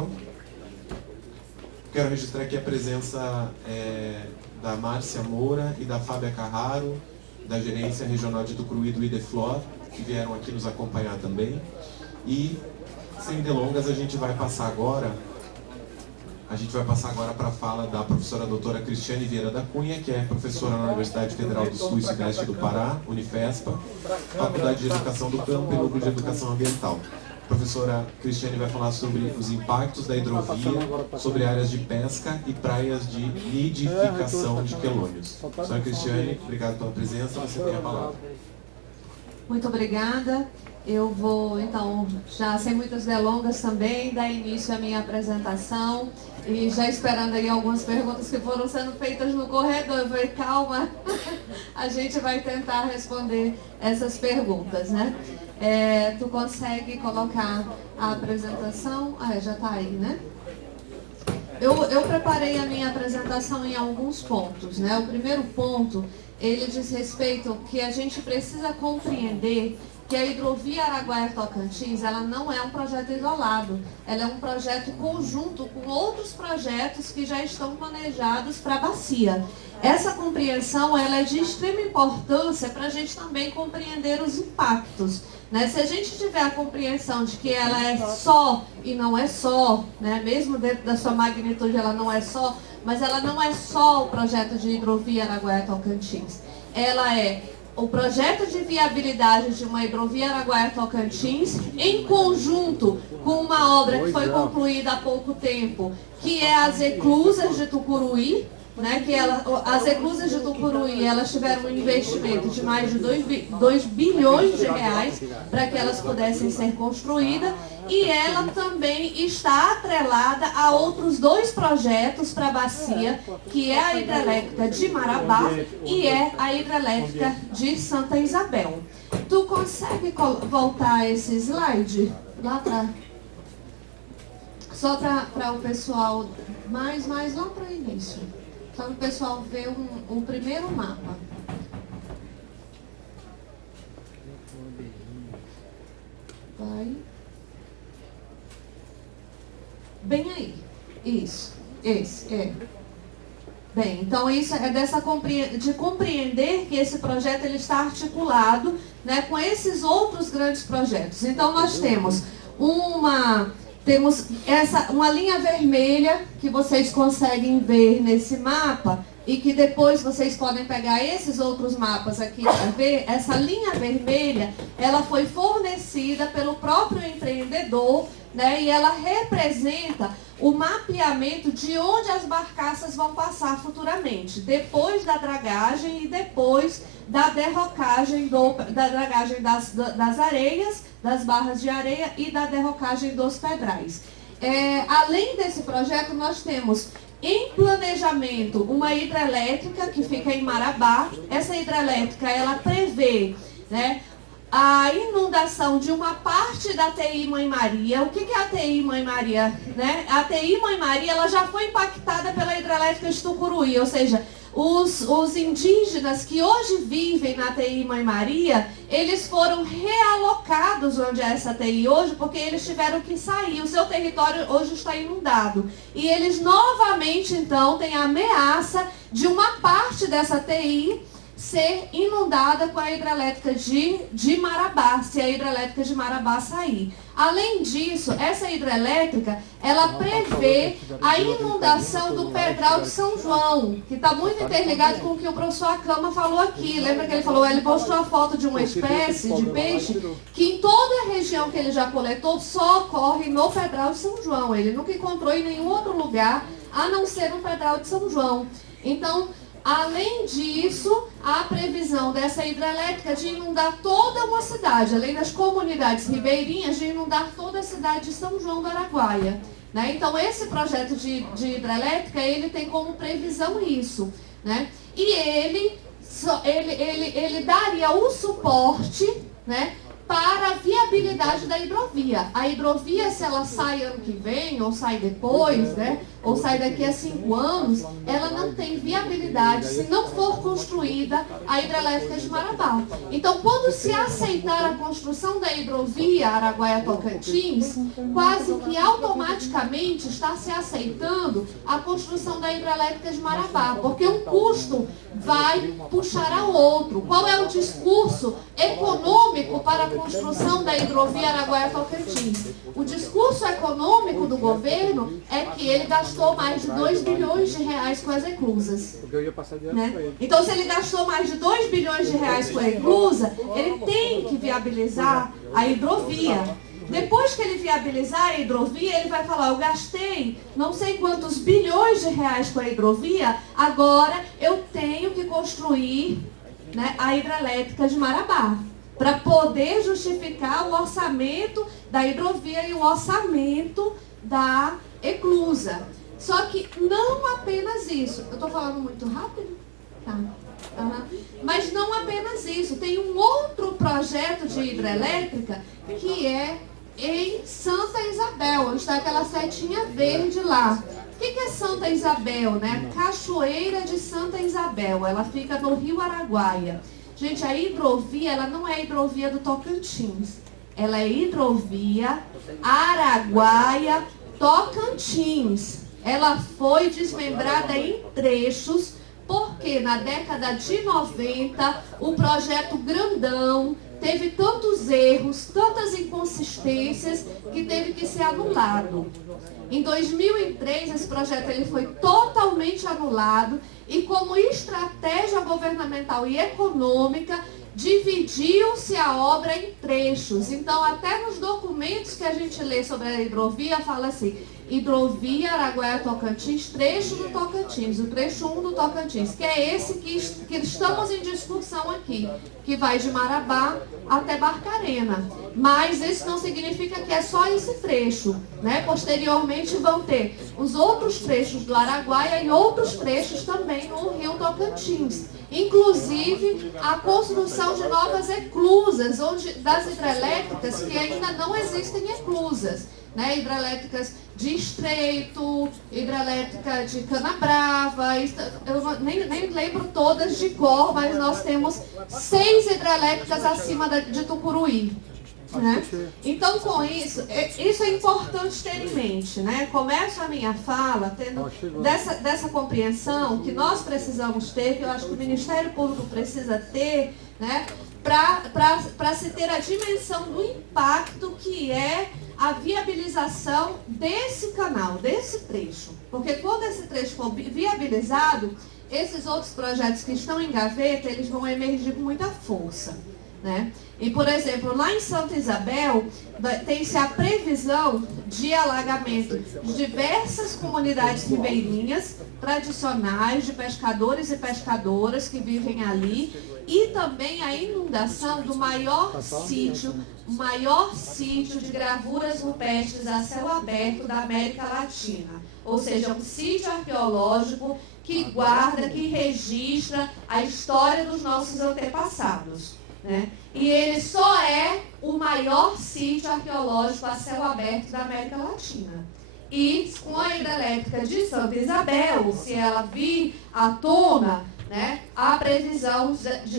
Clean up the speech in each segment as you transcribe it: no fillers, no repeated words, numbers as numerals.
colocam. Quero registrar aqui a presença da Márcia Moura e da Fábia Carraro, da Gerência Regional de Tucuruí do Ideflor, que vieram aqui nos acompanhar também. E, sem delongas, a gente vai passar agora para a fala da professora doutora Cristiane Vieira da Cunha, que é professora na Universidade Federal do Sul e Sudeste do Pará, Unifespa, Faculdade de Educação do Campo e Núcleo de Educação Ambiental. A professora Cristiane vai falar sobre os impactos da hidrovia, sobre áreas de pesca e praias de nidificação de quelônios. Professora Cristiane, obrigado pela presença, você tem a palavra. Muito obrigada. Eu vou, então, já sem muitas delongas também, dar início à minha apresentação e já esperando aí algumas perguntas que foram sendo feitas no corredor. Eu falei, calma, a gente vai tentar responder essas perguntas, né? Tu consegue colocar a apresentação? Já está aí, né? Eu preparei a minha apresentação em alguns pontos, né? O primeiro ponto, ele diz respeito que a gente precisa compreender que a hidrovia Araguaia-Tocantins, ela não é um projeto isolado, ela é um projeto conjunto com outros projetos que já estão planejados para a bacia. Essa compreensão, ela é de extrema importância para a gente também compreender os impactos, né? Se a gente tiver a compreensão de que ela é só e não é só, né? Mesmo dentro da sua magnitude ela não é só, mas ela não é só o projeto de hidrovia Araguaia-Tocantins, ela é o projeto de viabilidade de uma hidrovia Araguaia-Tocantins em conjunto com uma obra que foi concluída há pouco tempo, que é as eclusas de Tucuruí, né, as eclusas de Tucuruí, elas tiveram um investimento de mais de 2 bilhões de reais para que elas pudessem ser construídas, e ela também está atrelada a outros 2 projetos para a bacia, que é a hidrelétrica de Marabá e é a hidrelétrica de Santa Isabel. Tu consegue voltar esse slide lá para... Só para o pessoal, mais lá para o início. Só para o pessoal ver o primeiro mapa. Vai. Bem aí. Isso. Esse, é. Bem, então isso é de compreender que esse projeto ele está articulado, né, com esses outros grandes projetos. Então nós temos uma linha vermelha que vocês conseguem ver nesse mapa e que depois vocês podem pegar esses outros mapas aqui para ver. Essa linha vermelha, ela foi fornecida pelo próprio empreendedor, né, e ela representa o mapeamento de onde as barcaças vão passar futuramente, depois da dragagem e depois da derrocagem, da dragagem das areias, das barras de areia e da derrocagem dos pedrais. Além desse projeto, nós temos em planejamento uma hidrelétrica que fica em Marabá. Essa hidrelétrica, ela prevê, né, a inundação de uma parte da TI Mãe Maria. O que é a TI Mãe Maria? Né? A TI Mãe Maria, ela já foi impactada pela hidrelétrica de Tucuruí, ou seja, os indígenas que hoje vivem na TI Mãe Maria, eles foram realocados onde é essa TI hoje, porque eles tiveram que sair. O seu território hoje está inundado. E eles novamente, então, têm a ameaça de uma parte dessa TI ser inundada com a hidrelétrica de Marabá, se a hidrelétrica de Marabá sair. Além disso, essa hidrelétrica, ela prevê a inundação do Pedral de São João, que está muito interligado com o que o professor Acama falou aqui. Lembra que ele mostrou a foto de uma espécie de peixe que em toda a região que ele já coletou só ocorre no Pedral de São João. Ele nunca encontrou em nenhum outro lugar a não ser no Pedral de São João. Então, além disso, há a previsão dessa hidrelétrica de inundar toda uma cidade, além das comunidades ribeirinhas, de inundar toda a cidade de São João do Araguaia. Né? Então, esse projeto de hidrelétrica, ele tem como previsão isso. Né? E ele daria o suporte, né, para a viabilidade da hidrovia. A hidrovia, se ela sai ano que vem, ou sai depois, né, ou sai daqui a 5 anos, ela não tem viabilidade se não for construída a hidrelétrica de Marabá. Então, quando se aceitar a construção da hidrovia Araguaia-Tocantins, quase que automaticamente está se aceitando a construção da hidrelétrica de Marabá, porque um custo vai puxar ao outro. Qual é o discurso econômico para a construção da hidrovia Araguaia-Tocantins? O discurso econômico do governo é que ele gastou mais de 2 bilhões de reais com as eclusas. Né? Então, se ele gastou mais de 2 bilhões de reais com a eclusa, ele tem que viabilizar a hidrovia. Depois que ele viabilizar a hidrovia, ele vai falar, eu gastei não sei quantos bilhões de reais com a hidrovia, agora eu tenho que construir, né, a hidrelétrica de Marabá, para poder justificar o orçamento da hidrovia e o orçamento da eclusa. Só que não apenas isso. Eu estou falando muito rápido? Tá. Mas não apenas isso. Tem um outro projeto de hidrelétrica que é em Santa Isabel, onde está aquela setinha verde lá. O que é Santa Isabel, né? Cachoeira de Santa Isabel. Ela fica no Rio Araguaia. Gente, a hidrovia, ela não é hidrovia do Tocantins. Ela é hidrovia Araguaia Tocantins. Ela foi desmembrada em trechos, porque na década de 90, o projeto grandão teve tantos erros, tantas inconsistências, que teve que ser anulado. Em 2003, esse projeto ele foi totalmente anulado e, como estratégia governamental e econômica, dividiu-se a obra em trechos. Então, até nos documentos que a gente lê sobre a hidrovia, fala assim, hidrovia Araguaia-Tocantins, trecho do Tocantins, o trecho 1 do Tocantins, que é esse que estamos em discussão aqui, que vai de Marabá até Barcarena. Mas isso não significa que é só esse trecho, né? Posteriormente vão ter os outros trechos do Araguaia e outros trechos também no Rio Tocantins. Inclusive a construção de novas eclusas, das hidrelétricas que ainda não existem eclusas. Né, hidrelétricas de Estreito, hidrelétrica de Canabrava, eu nem lembro todas de cor, mas nós temos 6 hidrelétricas acima de Tucuruí. Né? Então, com isso é importante ter em mente. Né? Começo a minha fala tendo dessa compreensão que nós precisamos ter, que eu acho que o Ministério Público precisa ter, né? Para se ter a dimensão do impacto que é a viabilização desse canal, desse trecho. Porque quando esse trecho for viabilizado, esses outros projetos que estão em gaveta, eles vão emergir com muita força. Né? E, por exemplo, lá em Santa Isabel, tem-se a previsão de alagamento de diversas comunidades ribeirinhas tradicionais, de pescadores e pescadoras que vivem ali, e também a inundação do maior sítio de gravuras rupestres a céu aberto da América Latina. Ou seja, um sítio arqueológico que guarda, que registra a história dos nossos antepassados. Né? E ele só é o maior sítio arqueológico a céu aberto da América Latina. E com a hidrelétrica de Santa Isabel, se ela vir à tona, né, a previsão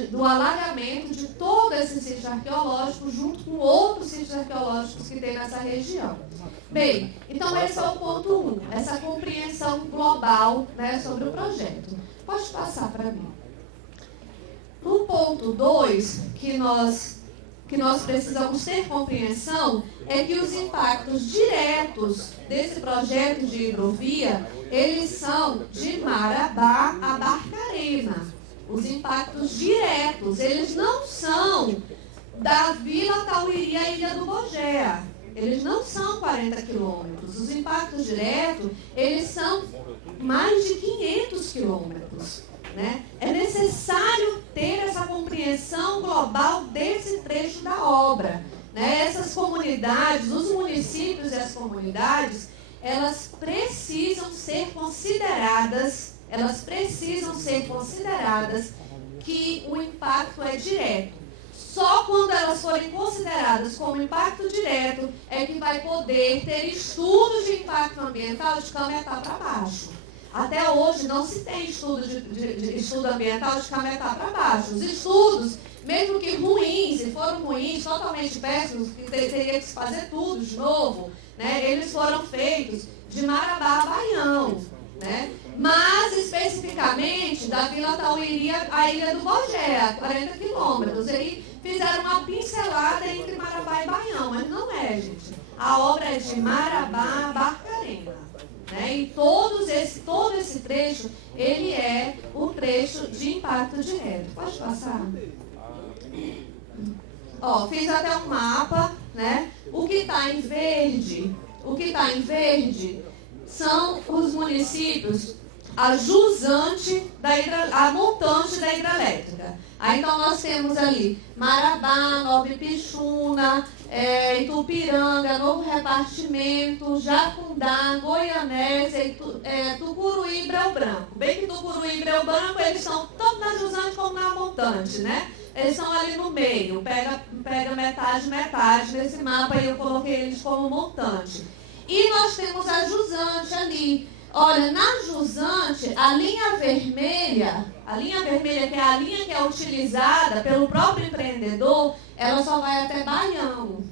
do alagamento de todo esse sítio arqueológico junto com outros sítios arqueológicos que tem nessa região. Bem, então esse é o ponto 1, essa compreensão global, né, sobre o projeto. Pode passar para mim. No ponto 2, que nós precisamos ter compreensão, é que os impactos diretos desse projeto de hidrovia, eles são de Marabá a Barcarena. Os impactos diretos, eles não são da Vila Tauiri à Ilha do Bogea. Eles não são 40 quilômetros. Os impactos diretos, eles são mais de 500 quilômetros. Né? É necessário ter essa compreensão global desse trecho da obra. Né? Essas comunidades, os municípios e as comunidades, elas precisam ser consideradas que o impacto é direto. Só quando elas forem consideradas como impacto direto é que vai poder ter estudos de impacto ambiental de Cametá para baixo. Até hoje não se tem estudo estudo ambiental de Cametá para baixo. Os estudos, mesmo que ruins, se foram ruins, totalmente péssimos, que teria que se fazer tudo de novo, né? Eles foram feitos de Marabá a Baião, né? Mas especificamente da Vila Tauiri à Ilha do Bogé, a 40 quilômetros. Aí fizeram uma pincelada entre Marabá e Baião, mas não é, gente. A obra é de Marabá a Barcarena, né? E todo esse trecho, ele é um trecho de impacto direto. Pode passar? Ó, fiz até um mapa, né? O que está em verde são os municípios a jusante, a montante da hidrelétrica. Aí então nós temos ali Marabá, Nova Ipixuna, Itupiranga, Novo Repartimento, Jacundá, Goianésia, Tucuruí e Breu Branco. Bem que Tucuruí e Breu Branco, eles estão tanto na jusante como na montante, né? Eles estão ali no meio, pega metade nesse mapa e eu coloquei eles como montante. E nós temos a jusante ali. Olha, na jusante, a linha vermelha, que é a linha que é utilizada pelo próprio empreendedor, ela só vai até Baião,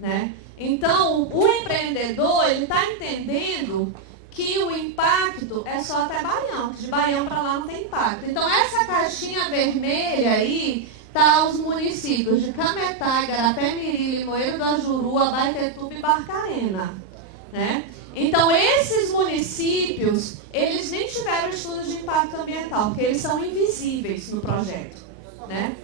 né? Então, o empreendedor, ele está entendendo que o impacto é só até Baião, que de Baião para lá não tem impacto. Então, essa caixinha vermelha aí, tá os municípios de Cametá, Igarapé-Miri, Limoeiro do Ajuru, Abaetetuba e Barcarena, né? Então, esses municípios, eles nem tiveram estudo de impacto ambiental, porque eles são invisíveis no projeto, né?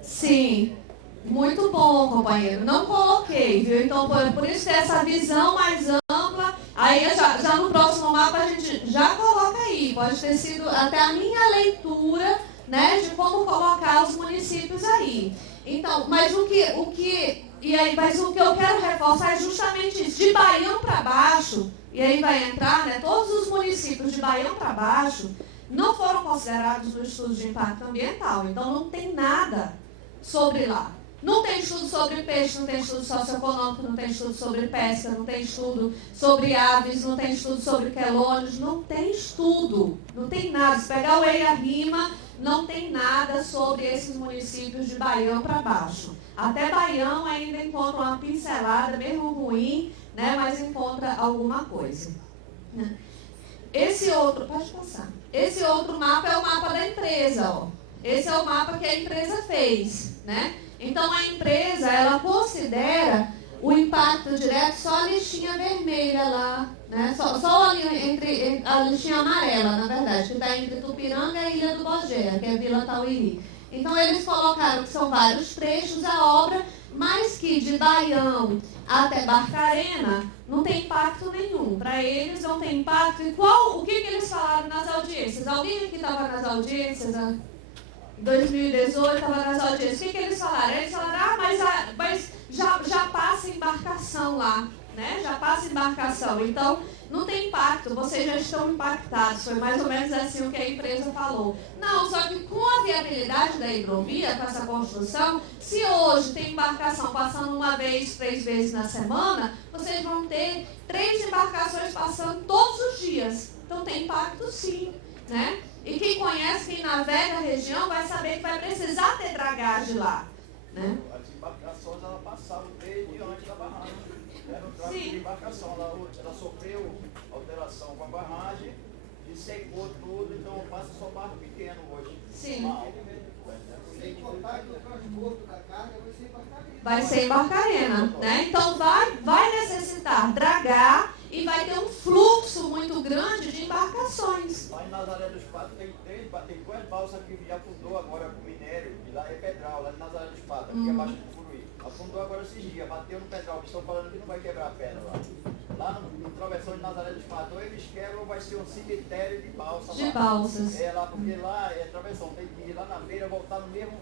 Sim, muito bom, companheiro. Não coloquei, viu? Então, por isso tem essa visão mais ampla. Aí, já no próximo mapa, a gente já coloca aí. Pode ter sido até a minha leitura, né, de como colocar os municípios aí. Então, mas o que eu quero reforçar é justamente isso. De Baião para baixo, e aí vai entrar, né, todos os municípios de Baião para baixo não foram considerados no estudo de impacto ambiental. Então, não tem nada sobre lá. Não tem estudo sobre peixe, não tem estudo socioeconômico, não tem estudo sobre pesca, não tem estudo sobre aves, não tem estudo sobre quelônios, não tem estudo, não tem nada. Se pegar o EIA-RIMA, não tem nada sobre esses municípios de Baião para baixo. Até Baião ainda encontra uma pincelada, mesmo ruim, né, mas encontra alguma coisa. Esse outro, pode passar. Esse outro mapa é o mapa da empresa, ó. Esse é o mapa que a empresa fez, né? Então, a empresa, ela considera o impacto direto só a listinha vermelha lá, né? Só ali entre a listinha amarela, na verdade, que está entre Tupiranga e a Ilha do Bogé, que é Vila Tauiri. Então, eles colocaram que são vários trechos da obra, mas que de Baião até Barcarena não tem impacto nenhum. Para eles não tem impacto. E o que eles falaram nas audiências? Alguém aqui estava nas audiências, né? 2018 estava nas audiências. O que eles falaram? Eles falaram, mas já passa embarcação lá, né? Já passa embarcação. Então, não tem impacto, vocês já estão impactados. Foi mais ou menos assim o que a empresa falou. Não, só que com a viabilidade da hidrovia, com essa construção, se hoje tem embarcação passando uma vez, 3 vezes na semana, vocês vão ter 3 embarcações passando todos os dias. Então, tem impacto sim, né? E quem conhece, quem navega a região, vai saber que vai precisar ter dragagem lá, né? As embarcações, ela passavam desde antes da barragem. Era um tráfego de embarcação. Ela sofreu alteração com a barragem e secou tudo, então passa só barco pequeno hoje. Sim. Mal. Sem contar que o transporte da carga vai ser em Barcarena, né? Então vai necessitar dragar e vai ter um fluxo muito grande de embarcações. Lá em Nazaré dos Patos tem 2 balsas que já afundou agora com minério, e lá é Pedral, lá em Nazaré dos Patos, aqui abaixo do Furuí. Afundou agora esses dias, bateu no Pedral, que estão falando que não vai quebrar a pedra lá. Lá no travessão de Nazaré dos Patos, ou eles quebram ou vai ser um cemitério de balsa. De balsas. É lá, porque lá é travessão, tem que ir lá na beira, voltar no mesmo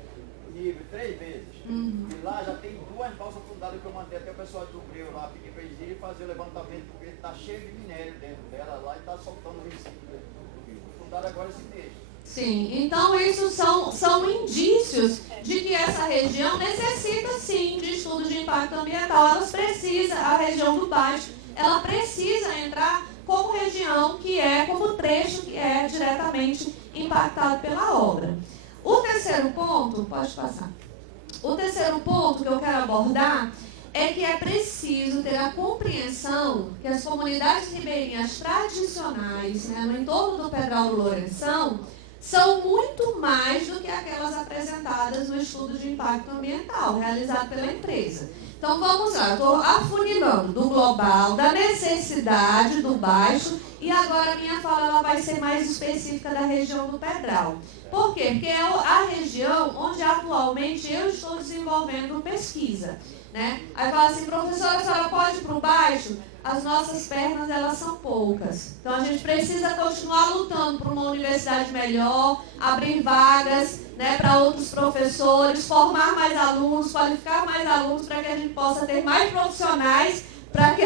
nível, 3 vezes. E lá já tem 2 balsas fundadas que eu mandei até o pessoal do Breu lá, pedir para eles irem fazer o levantamento, porque está cheio de minério dentro dela lá e está soltando resíduo do rio. Fundaram agora esse mês. Sim, então isso são indícios de que essa região necessita sim de estudo de impacto ambiental. A região do Baixo, ela precisa entrar como região como trecho que é diretamente impactado pela obra. O terceiro ponto, pode passar. O terceiro ponto que eu quero abordar é que é preciso ter a compreensão que as comunidades ribeirinhas tradicionais, né, no entorno do Pedral do Lourenção, são muito mais do que aquelas apresentadas no estudo de impacto ambiental realizado pela empresa. Então vamos lá, eu estou afunilando do global, da necessidade do Baixo, e agora a minha fala ela vai ser mais específica da região do Pedral. Por quê? Porque é a região onde atualmente eu estou desenvolvendo pesquisa. Né? Aí fala assim, professora, a senhora pode ir para o Baixo? As nossas pernas, elas são poucas. Então, a gente precisa continuar lutando por uma universidade melhor, abrir vagas, né, para outros professores, formar mais alunos, qualificar mais alunos, para que a gente possa ter mais profissionais para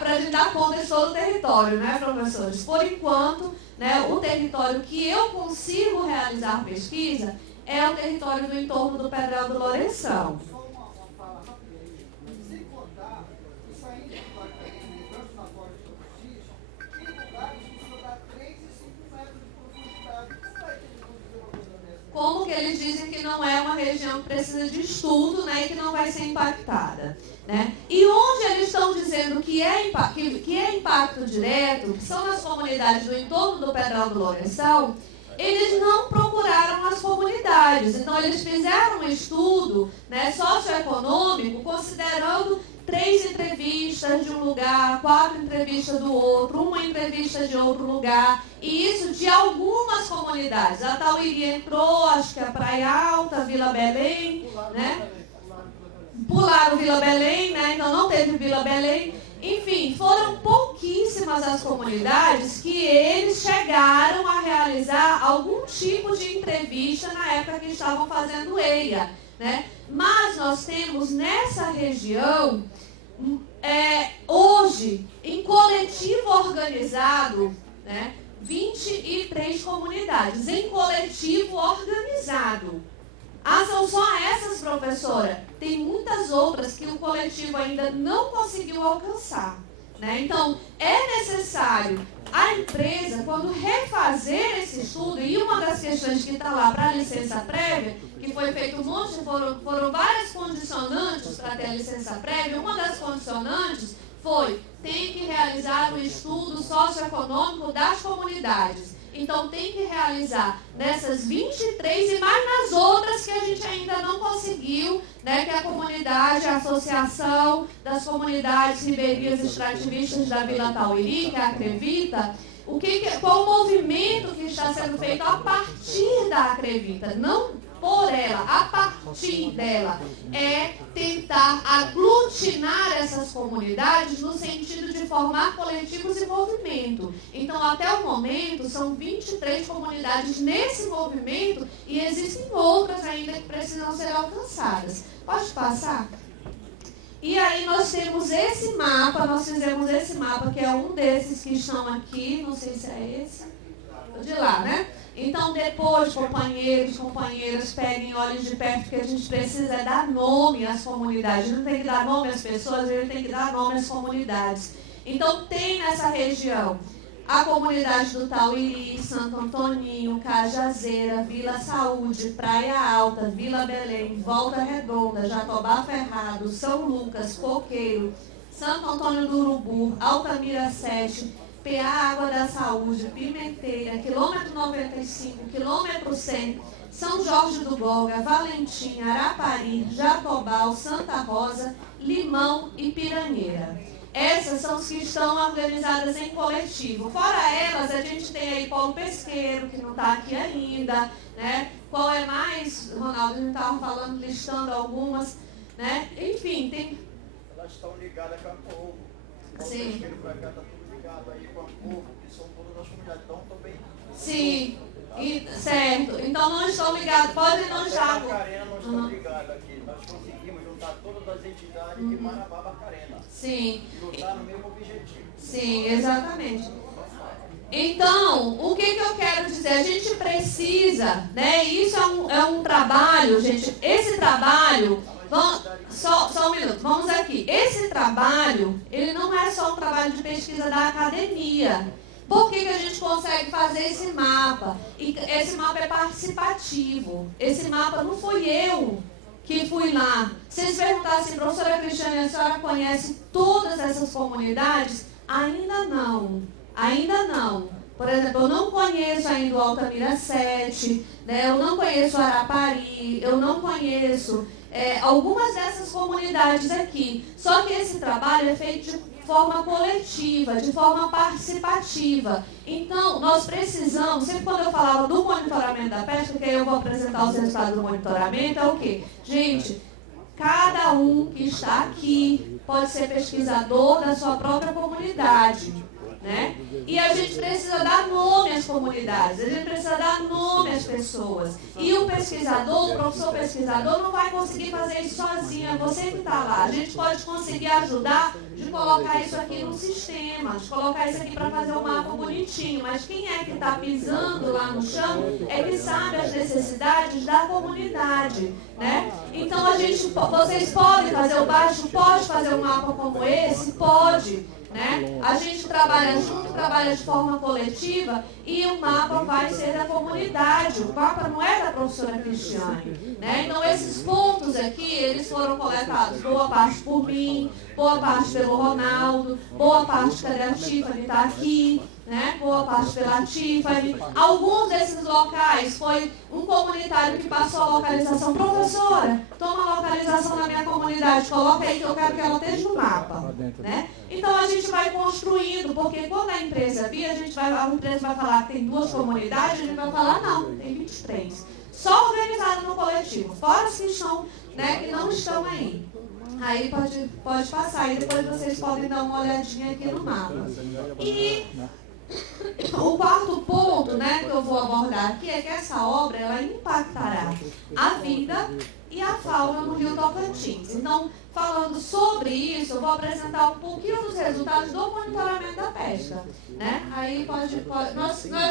a gente dar conta de todo o território, né, professores? Por enquanto, né, o território que eu consigo realizar pesquisa é o território do entorno do Pedral do Lourenção. Como que eles dizem que não é uma região que precisa de estudo, né, e que não vai ser impactada. Né? E onde eles estão dizendo que é impacto direto, que são nas comunidades do entorno do Pedral do Lourenção, eles não procuraram as comunidades. Então, eles fizeram um estudo, né, socioeconômico, considerando 3 entrevistas de um lugar, 4 entrevistas do outro, uma entrevista de outro lugar, e isso de algumas comunidades. A Tauíri entrou, acho que a Praia Alta, Vila Belém, né? Pularam Vila Belém, né? Então não teve Vila Belém. Enfim, foram pouquíssimas as comunidades que eles chegaram a realizar algum tipo de entrevista na época que estavam fazendo EIA, né? Mas nós temos nessa região, hoje, em coletivo organizado, né, 23 comunidades, em coletivo organizado. São só essas, professora? Tem muitas outras que o coletivo ainda não conseguiu alcançar. Né? Então, é necessário a empresa, quando refazer esse estudo, e uma das questões que está lá para a licença prévia, que foi feito um monte, foram várias condicionantes para ter a licença prévia, uma das condicionantes foi, tem que realizar um estudo socioeconômico das comunidades. Então, tem que realizar nessas 23 e mais nas outras que a gente ainda não conseguiu, né, que a comunidade, a Associação das Comunidades Ribeirinhas Extrativistas da Vila Tauíri, que é a Acrevita, qual o movimento que está sendo feito a partir da Acrevita, não por ela, a partir dela, é tentar aglutinar essas comunidades no sentido de formar coletivos e movimento. Então, até o momento, são 23 comunidades nesse movimento e existem outras ainda que precisam ser alcançadas. Pode passar? E aí nós temos esse mapa, nós fizemos esse mapa, que é um desses que estão aqui, não sei se é esse, de lá, né? Então, depois, companheiros, companheiras, peguem, olhem de perto, porque a gente precisa dar nome às comunidades. Não tem que dar nome às pessoas, ele tem que dar nome às comunidades. Então, tem nessa região a comunidade do Tauíri, Santo Antoninho, Cajazeira, Vila Saúde, Praia Alta, Vila Belém, Volta Redonda, Jatobá Ferrado, São Lucas, Coqueiro, Santo Antônio do Urubu, Altamira 7, PA Água da Saúde, Pimenteira, quilômetro 95, quilômetro 100, São Jorge do Golga, Valentim, Arapari, Jatobá, Santa Rosa, Limão e Piranheira. Essas são as que estão organizadas em coletivo. Fora elas, a gente tem aí Polo Pesqueiro, que não está aqui ainda, né? Qual é mais, Ronaldo? A gente estava falando, listando algumas, né? Enfim, tem... Elas estão ligadas com a Campo Ovo. Sim. Pesqueiro para cá está tudo ligado aí com a Campo Ovo, que são todas as comunidades. Então, também... Sim, certo. Então não estão ligados, podem não estar... Barcarena não estão ligados aqui. Nós conseguimos juntar todas as entidades de Marabá, Barcarena. Sim. E lutar no mesmo objetivo. Sim, exatamente. Então, o que eu quero dizer? A gente precisa, né? Isso é um trabalho, gente. Esse trabalho, só um minuto, vamos aqui. Esse trabalho, ele não é só um trabalho de pesquisa da academia. Por que a gente consegue fazer esse mapa? E esse mapa é participativo. Esse mapa não fui eu que fui lá. Se eles perguntassem, professora Cristiane, a senhora conhece todas essas comunidades? Ainda não. Ainda não. Por exemplo, eu não conheço ainda o Altamira 7, né? Eu não conheço o Arapari, eu não conheço algumas dessas comunidades aqui. Só que esse trabalho é feito de forma coletiva, de forma participativa. Então, nós precisamos, sempre quando eu falava do monitoramento da pesca, que aí eu vou apresentar os resultados do monitoramento, é o quê? Gente, cada um que está aqui pode ser pesquisador da sua própria comunidade, né? E a gente precisa dar nome às comunidades, a gente precisa dar nome às pessoas. E o pesquisador, o professor pesquisador, não vai conseguir fazer isso sozinho, é você que está lá. A gente pode conseguir ajudar de colocar isso aqui no sistema, de colocar isso aqui para fazer um mapa bonitinho. Mas quem é que está pisando lá no chão é que sabe as necessidades da comunidade, né? Então, vocês podem fazer, o Baixo pode fazer um mapa como esse? Pode. Né? A gente trabalha junto, trabalha de forma coletiva e o mapa vai ser da comunidade. O mapa não é da professora Cristiane, né? Então, esses pontos aqui, eles foram coletados, boa parte por mim, boa parte pelo Ronaldo, boa parte cadê a Tiffany está aqui, né? Boa parte pela Tiffany. Alguns desses locais foi um comunitário que passou a localização. Professora, toma a localização da minha comunidade, coloca aí que eu quero que ela esteja no mapa, né? Então a gente vai construindo, porque quando a empresa vir, a empresa vai falar que tem 2 comunidades, a gente vai falar, não, tem 23. Só organizado no coletivo, fora os que estão, né, que não estão aí. Aí pode passar, e depois vocês podem dar uma olhadinha aqui no mapa. E o quarto ponto, né, que eu vou abordar aqui é que essa obra ela impactará a vida e a fauna no Rio Tocantins. Então, falando sobre isso, eu vou apresentar um pouquinho dos resultados do monitoramento da pesca, né? Aí nós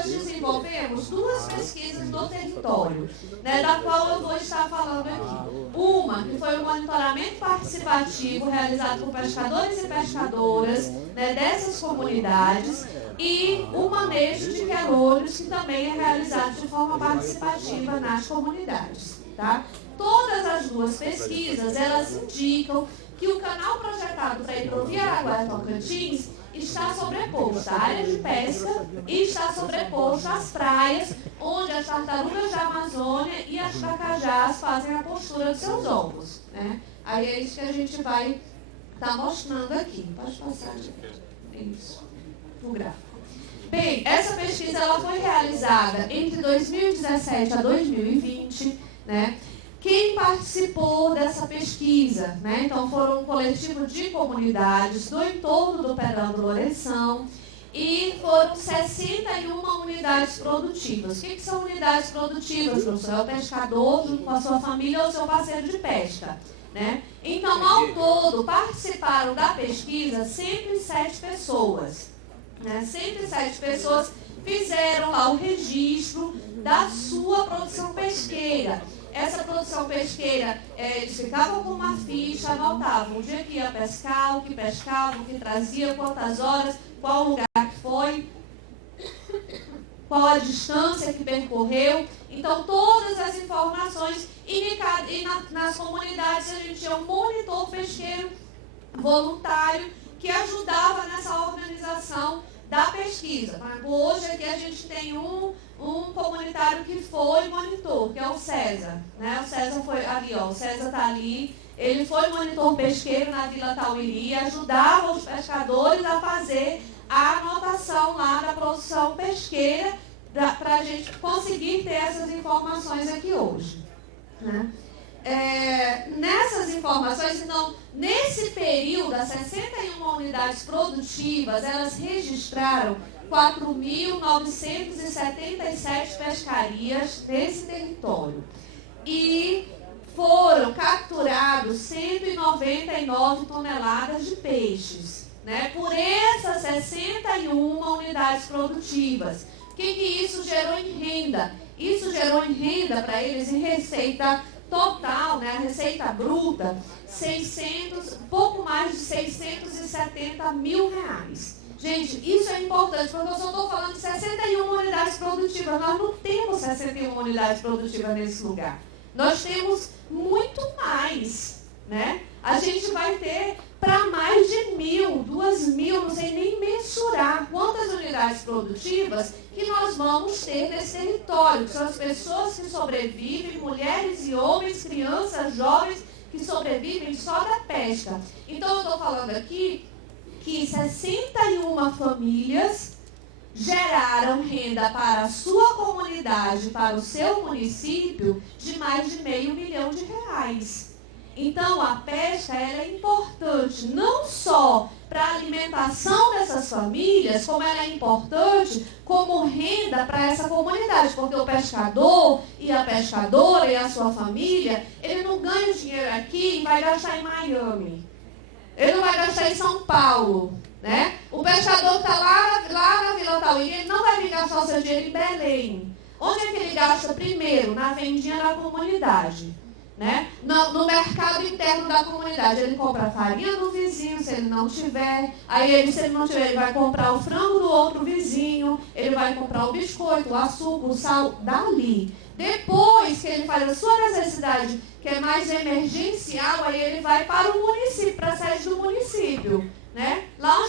desenvolvemos 2 pesquisas do território, né, da qual eu vou estar falando aqui. Uma, que foi o monitoramento participativo realizado por pescadores e pescadoras, né, dessas comunidades, e o manejo de quelônios, que também é realizado de forma participativa nas comunidades, tá? Todas as 2 pesquisas, elas indicam que o canal projetado para a hidrovia Araguaia-Tocantins está sobreposto à área de pesca e está sobreposto às praias, onde as tartarugas da Amazônia e as tracajás fazem a postura dos seus ovos, né? Aí é isso que a gente vai estar mostrando aqui. Pode passar, gente. Isso. O gráfico. Bem, essa pesquisa ela foi realizada entre 2017 a 2020, né? Quem participou dessa pesquisa, né? Então, foram um coletivo de comunidades do entorno do Pedrão do Lourenção e foram 61 unidades produtivas. O que são unidades produtivas, professor? É o pescador junto com a sua família ou seu parceiro de pesca, né? Então, ao todo, participaram da pesquisa 107 pessoas, né? 107 pessoas fizeram lá o registro da sua produção pesqueira. Essa produção pesqueira, eles ficavam com uma ficha, anotavam o dia que ia pescar, o que pescavam, o que trazia, quantas horas, qual lugar que foi, qual a distância que percorreu. Então, todas as informações, e nas comunidades a gente tinha um monitor pesqueiro voluntário que ajudava nessa organização da pesquisa. Hoje aqui a gente tem um comunitário que foi monitor, que é o César, né? O César foi ali, ó, o César está ali, ele foi monitor pesqueiro na Vila Tauiri, ajudava os pescadores a fazer a anotação lá da produção pesqueira para a gente conseguir ter essas informações aqui hoje, né? Nessas informações, então, nesse período, as 61 unidades produtivas, elas registraram 4.977 pescarias nesse território. E foram capturados 199 toneladas de peixes, né? Por dessas 61 unidades produtivas. O que isso gerou em renda? Isso gerou em renda para eles, em receita total, né, a receita bruta, pouco mais de 670 mil reais. Gente, isso é importante, porque eu só estou falando de 61 unidades produtivas. Nós não temos 61 unidades produtivas nesse lugar. Nós temos muito mais, né? A gente vai ter para mais de 1.000, 2.000, não sei nem mensurar quantas unidades produtivas que nós vamos ter nesse território, que são as pessoas que sobrevivem, mulheres e homens, crianças, jovens, que sobrevivem só da pesca. Então, eu estou falando aqui que 61 famílias geraram renda para a sua comunidade, para o seu município, de mais de R$500 milhão. Então, a pesca ela é importante não só para a alimentação dessas famílias, como ela é importante como renda para essa comunidade, porque o pescador e a pescadora e a sua família, ele não ganha o dinheiro aqui e vai gastar em Miami. Ele não vai gastar em São Paulo, né? O pescador que está lá na Vila Tauí, ele não vai vir gastar o seu dinheiro em Belém. Onde é que ele gasta primeiro? Na vendinha da comunidade. Né? No mercado interno da comunidade, ele compra a farinha do vizinho, se ele não tiver. Aí, se ele não tiver, ele vai comprar o frango do outro vizinho, ele vai comprar o biscoito, o açúcar, o sal, dali. Depois que ele faz a sua necessidade, que é mais emergencial, aí ele vai para o município, para a sede do município. Né? Lá